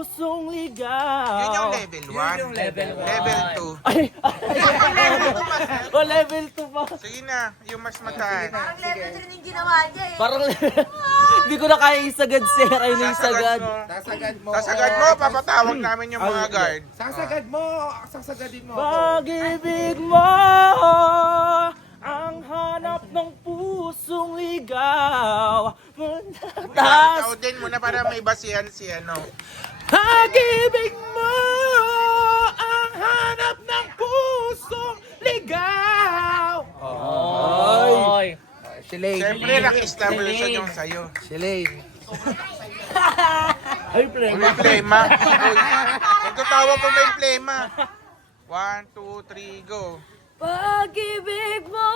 pusong ligaw. Yun yung level 1. yung level one. Level 2. Ay, Level 2 mas. oh, level 2 pa. Sige na, yung mas mataas. Parang level 3 yung ginawa niya eh. Parang hindi ko na kaya isagad, sir. Ay, na isagad. Sasagad mo. Sasagad mo, papatawag namin yung mga guard. Sasagad mo. Sasagadin mo. Pag-ibig mo ang hanap ng pusong ligaw. Taas. Taudin mo na para may basihan si ano. Pag-ibig mo ang hanap ng pusong ligaw. Ay. Shilane. Siyempre, naki-establish yung sa'yo. Shilane. Ay, pre. May plema. Nagtatawa pa may plema. 1, 2, 3, go. Pag-ibig mo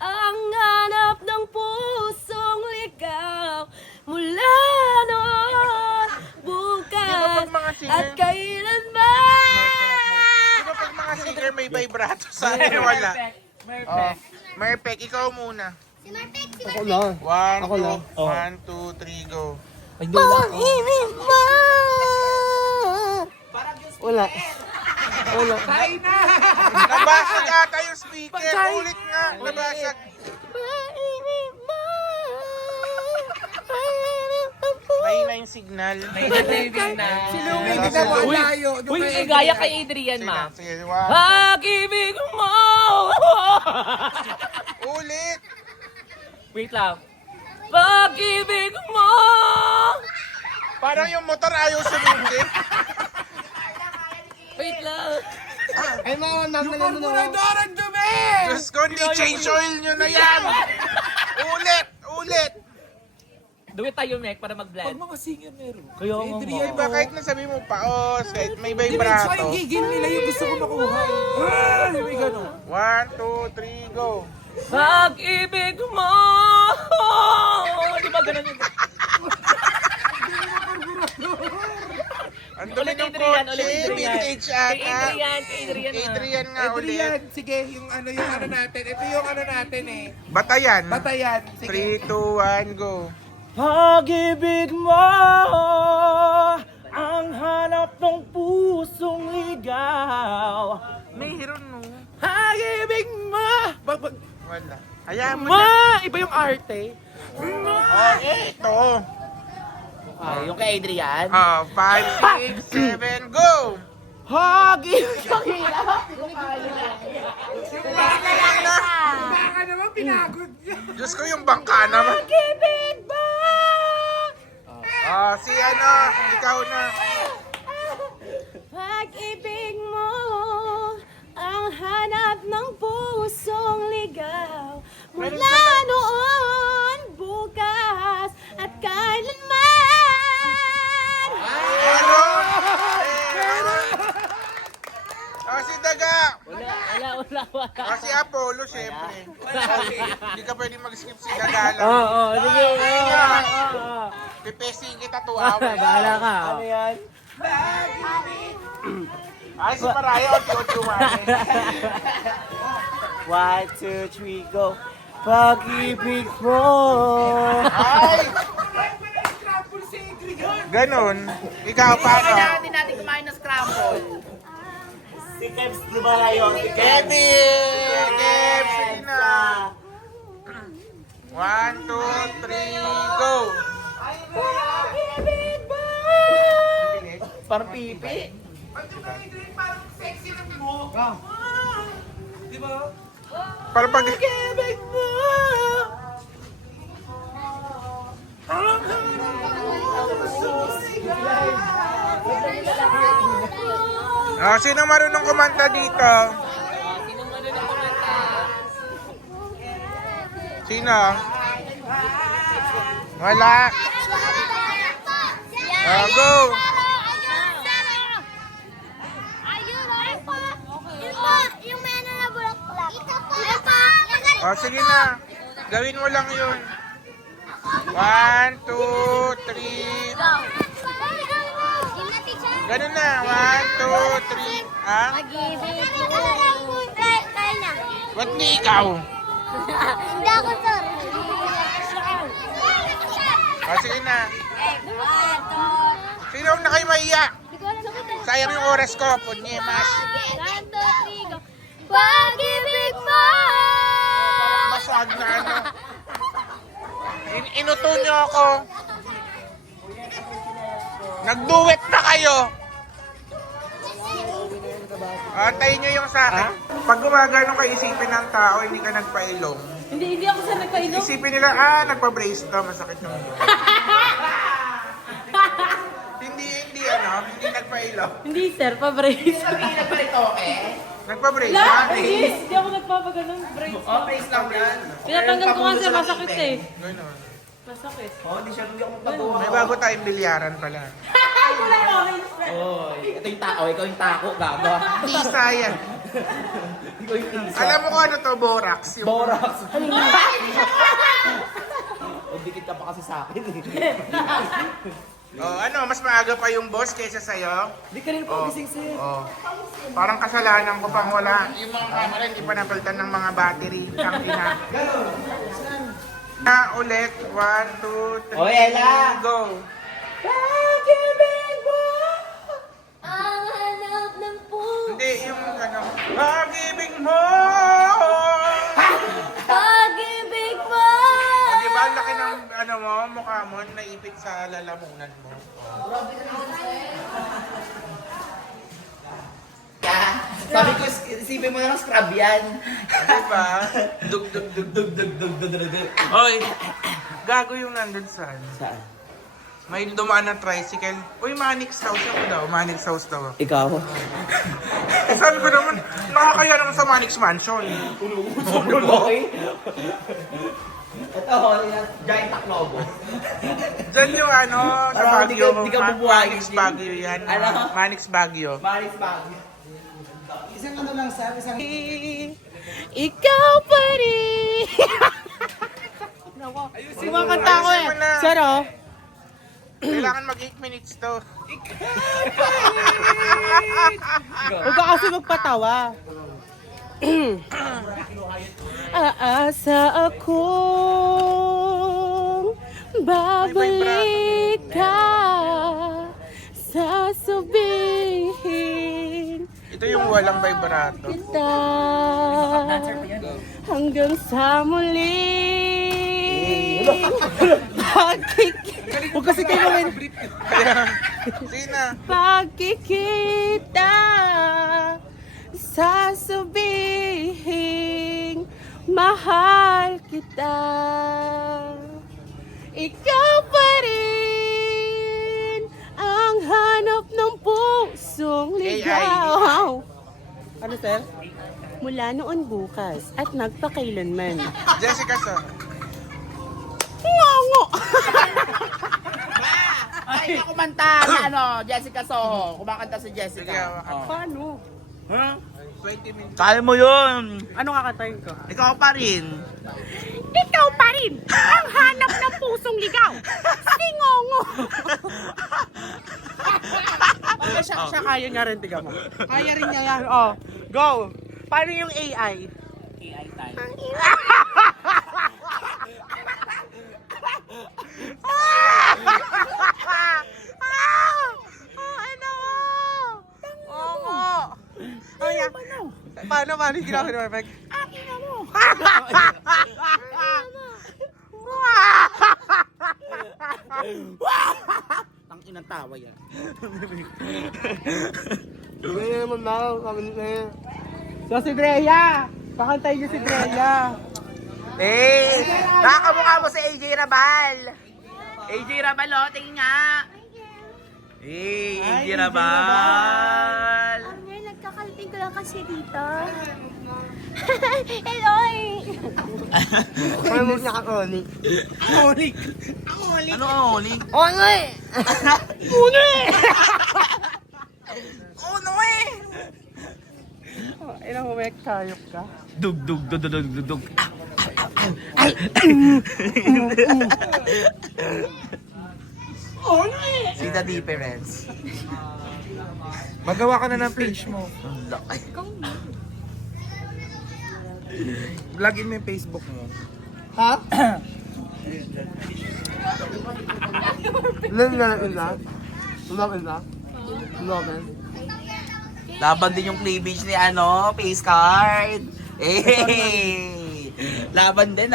ang hanap ng pusong ligaw mula noon Di ba bukas pag mga singer, at kailanman. di ba pag mga singer may vibrato sa akin wala? Oh, Merpek, ikaw muna. Ako lang. 1, Ako lang. 2, 3, go. Ay, dula. Pag-ibig mo. Wala. Wala. Nabasag ata yung speaker. Ulit nga, nabasag. Pag-ibig mo. Mahina yung signal. Si Louie, hindi na mo ang layo. Uy, gaya kay Adrian, Sige ma. na, sige. Pag-ibig mo. Ulit. Wait lang. Pag-ibig mo. Parang yung motor ayaw sumindi. Wait lang. Ay, mga karburador ang dumi! Diyos ko, hindi change oil nyo na yan. Ulit, ulit. Duwi tayo, Mek, para mag-blend. Mga singer meron. Kaya nga, Di ba kahit nasabi mo paos, kahit may Diretso vibrato. yung gigil nila yung gusto ko makuha. May gano'n. 1, 2, 3, go. Pag-ibig mo. Di ba ganun yung... Ang dumi Ulit, ng Adrian, kotse, ulit, Adrian. vintage Kay ata. Adrian, ma. Adrian nga ulit. Adrian, sige, yung ano natin. Ito yung ano natin eh. Batayan. Batayan. Sige. 3, 2, 1, go. Pag-ibig mo ang hanap ng pusong ligaw. May hero no. Pag-ibig mo. Wala. Hayaan mo na. Ma! Iba yung arte. Oh, ito. Yung kay Adrian. 5, 6, 7, go! Pag-ibig ang hirap. Baka naman pinagod niya. Diyos ko yung bangka naman. Pag-ibig mo. Si ano, ikaw na. Pag-ibig mo ang hanap ng pusong ligaw mula noon bukas at kailanman. Ano? Si Daga. Wala. Si Apollo, syempre. Hindi ka pwede mag-skip si Daga lang. Oo, sige. Pipesing kita, tuwa. Bahala ka. Ano yan? Ay, si Parayo, Ocho Mane. 1, 2, 3, go. Pag-ibig mo. Ay! Ganon. Ikaw, paano? Hindi natin kumain ng scramble. Si Kebs, di ba na yun? Si Kevin! Kev, sige na. 1, 2, 3, go! Pag-ibig mo. Parang pipi. Parang sexy ng mo. Di ba? Para pag... Pag-ibig mo. Sino marunong kumanta dito? Sino? Wala. Go! Yung may ano na bulaklak. Sige na. Gawin mo lang yun. 1, 2, 3. Ganun na. 1, 2, 3. Ha? Pag-ibig mo. Tayo na. Ba't di ikaw? Hindi ako, sir. Sige na. 1, 2, Sino na kayo mahiya? Hindi ko alam na. Sayang yung oras ko. Punyemas. 1, 2, 3, go. Pag-ibig mo! Basag na ano. Inuto nyo ako. Nagduwet na kayo. Antayin nyo yung sa akin. Pag gumagano ka isipin ng tao, hindi ka nagpailong. Hindi ako sa nagpainom. Isipin nila, nagpa-brace to, masakit yung hindi nagpailong. Hindi sir, pa-brace. Sabihin na palitoke. Nagpa-brace La, ka? please! Hindi ako nagpapaganon. Brace. Oh, face lang yan. Pinatanggal ko nga sir, masakit eh. Ganon. Masakit. Oh, hindi ako magpagawa. May bago tayong bilyaran pala. Ay, wala yung orange sir. Oy, ito yung tao. Ikaw yung tako, gaga. Tisa yan. Ikaw yung isa. Alam mo kung ano to, borax. Yung Borax. O, dikit ka pa kasi sa akin eh. mas maaga pa yung boss kaysa sa'yo. Hindi ka rin po gising sir. Parang kasalanan ko pang wala. Yung mga camera hindi pa napalitan ng mga battery. Ang ina. Ulit. 1, 2, 3. O, Ella. Go. Ang hanap ng puso. Hindi, yung ano. Pag-ibig mo! Pag-ibig mo! Di ba, ang laki ng mukha mo, naipit sa lalamunan mo. Sabi ko, isipin mo na ng scrub yan. Di ba? Dug. Oy, gago yung nandun saan. Saan? May dumaan na tricycle. Uy, Manix House ako daw. Manix House daw. Ikaw? Sabi ko naman, nakakaya naman sa Manix Mansion. Okay. Ito, giant taklobo. Diyan yung sa Parang Baguio. di ka bubuhayin. Manix Baguio yan. Ano? Manix Baguio. Maris bag. Ikaw pa rin! Kumakanta ko eh. Ayusin mo na. Sir oh. Kailangan mag 8 minutes to. Huwag ka kasi magpatawa. Aasa akong babalik ka, sasabihin Ito yung walang vibrato. kita hanggang sa muli. Huwag kasi kayo rin. Sina? Pagkikita, sasabihin, mahal kita. Ikaw pa rin ang hanap ng pusong ligaw. Ano sir? Mula noon bukas at nagpakailanman. Jessica Song. Ngongo! Ay, hindi kumanta na Jessica Soho. Kumakanta si Sige, Jessica. hawakan. Paano? Huh? 20 minutes. Kaya mo yun. Ano kakatayin ko? Ikaw pa rin. Ikaw pa rin ang hanap ng pusong ligaw. Si Ngongo. siya kaya niya rin, tiga mo. Kaya rin niya yan. Oh, go. Paano yung AI? AI time. Paano yung ginawa ni Perfect? Ang inang tawa yan. Gawin na naman na. Kami na yan. So si Drea. Pakantay niyo si Drea. Eh, nakakamukha mo si AJ Rabal. AJ Rabal, oh, tingin nga. Eh, AJ Rabal. Ngayon, nagkakalting ko lang kasi dito. Hello! Paano mo niya kakoni? Onik. Ano onik? Oni! Oni! Ono eh. Ilang umek tayok ka? Dug. See the difference. Magawa ka na ng page mo. Login mo yung Facebook mo. Ha? Ilan na lang ilan? Tumagal na? Tumagal. Laban din yung cleavage ni face card. Eh, laban din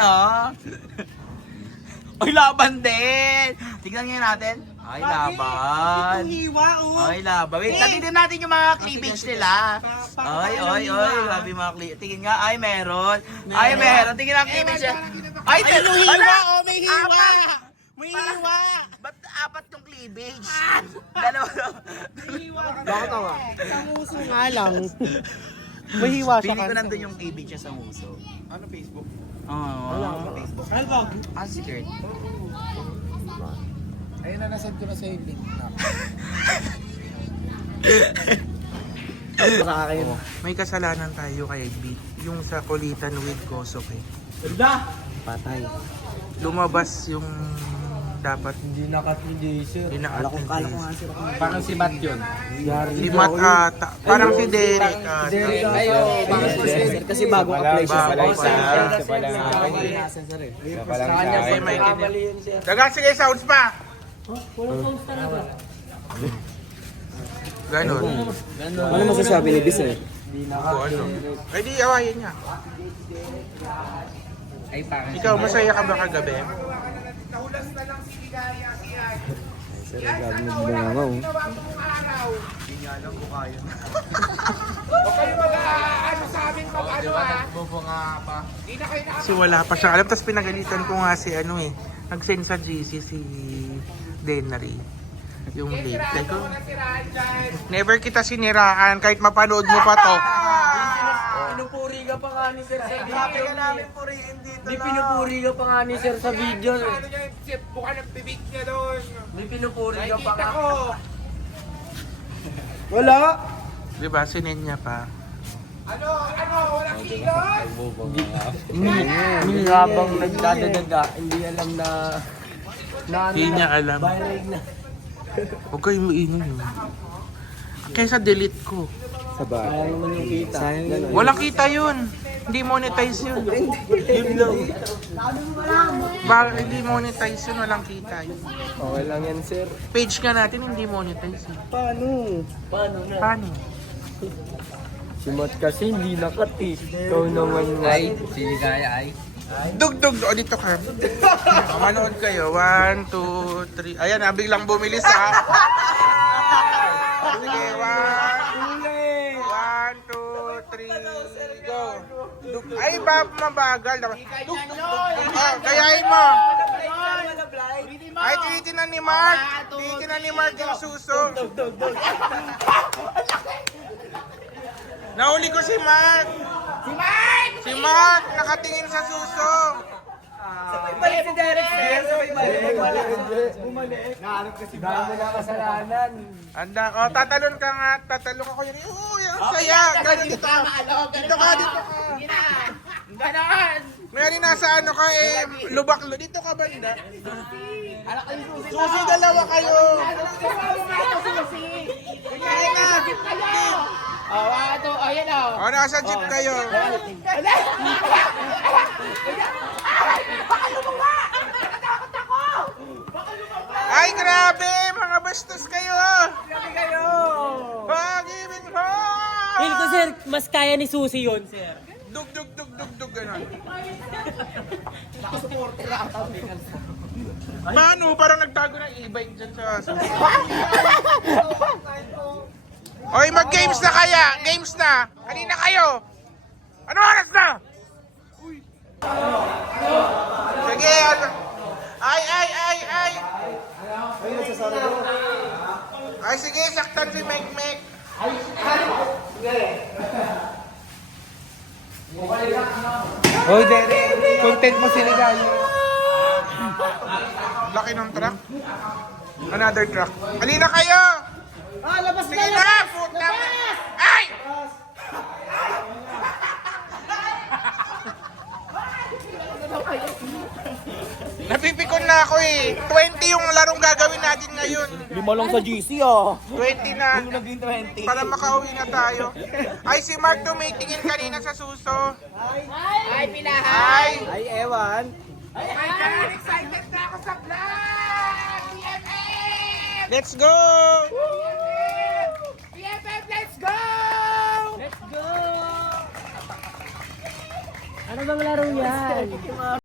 Ay, laban din. Tingnan nga natin. Ay, laban. Hiwa, oh. Ay, laban. Wait, tatignan natin yung mga cleavage nila. Ay, grabe yung mga cleavage. Tingin nga, ay, meron. Ay, meron. Tingin ang cleavage niya. Ay, May hiwa, oh, may hiwa. May hiwa. Ba't apat yung cleavage? Dalawa. Bakit ako? Sa muso nga lang. May hiwa siya. Pili ko nandun yung cleavage niya sa muso. Ano Facebook? Oo. Facebook. Albog. Ah, skirt. Ayun na, nasend ko na sa yung link na. Sa akin. May kasalanan tayo kay B. Yung sa kulitan with Kosoke. Ganda. Patay. Lumabas yung dapat Hindi nakat ni Jason. inaat ni Kala ko Jason. nga sila. Parang si Matt yun. Limat ata. Parang si Derek ata. Kasi bago apply siya. Bago pa. Kasi may Dagang, sige, sounds pa. Ganon. Ano masasabi ni Bis eh? Kung ano. Ay di, awayin niya. Ay, parang Ikaw, masaya ka ba kagabi? Sir, grabe na bunga oh. Kasi wala pa siya alam. Tapos pinagalitan ko nga si nag-send sa GC si Denry. Yung link. Like, never kita siniraan kahit mapanood mo pa to. Pinupuri ka pa nga ni Sir sa video. Di pinupuri ka pa nga ni Sir sa video. Buka ng bibig niya doon. Di pinupuri ka pa nga. Wala. Diba, sinend niya pa. Hindi habang nagdadadaga, hindi alam na Hindi niya alam. viral na. Huwag kayo maingin yun. Kaysa delete ko. Sabay. Sayang naman yung kita. Walang kita yun. Hindi monetize yun. Yun lang. Hindi monetize yun, walang kita yun. Okay lang yan, Sir. Page nga natin, hindi monetize yun. Paano? Paano na? Paano? Si Matt kasi hindi nakati. Ikaw naman ay. Sige kaya ay. Dugdug, o dito ka. Manood kayo. 1, 2, 3. Ayan, biglang bumilis ha. Sige, 1, 2, 3, go. Ay, mabagal. Kayain mo. Ay, tinitinan ni Mark. Tinitinan ni Mark yung suso. Nahuli ko si Mark. Si Mark, nakatingin sa suso. Balik si Derek, Sir. Bumalik. Nahanap kasi ba? Dami na kasalanan. Anda, tatalon ka nga. Tatalon ako yun. Uy, ang saya. Ganun dito. Dito ka, dito ka. Ganon! Ngayon nasa lubak-lo. Dito ka banda. Susi, dalawa kayo. Kaya na. Ayan O, nasa jeep kayo. Ay, grabe! Mga bastos kayo! Pag-ibig mo! Feel ko, sir, mas kaya ni Susie yun, sir. Dug, dug, dug, dug, dug, gano'n. Mano, parang nagtago ng e-bike dyan sa susi. Oy, mag-games na kaya! Games na! Kanina kayo! Ano oras na? Sige, ay! Ay, sige, saktan si Mek-Mek. Hoy, Derek. Content mo sinigayo. Laki ng truck. Another truck. Halina kayo! Labas Sige na! Puta! Ay! Napipikon na ako eh. 20 yung larong gagawin natin ngayon. 5 lang sa GC, oh. 20 na. Naging 20. Para makauwi na tayo. Ay, si Mark tumitingin kanina sa suso. Ay, pilahan! Ay! Ay, ewan. Excited na ako sa vlog! BFF! Let's go! PFF, let's go! Let's go! Ano bang laro yan?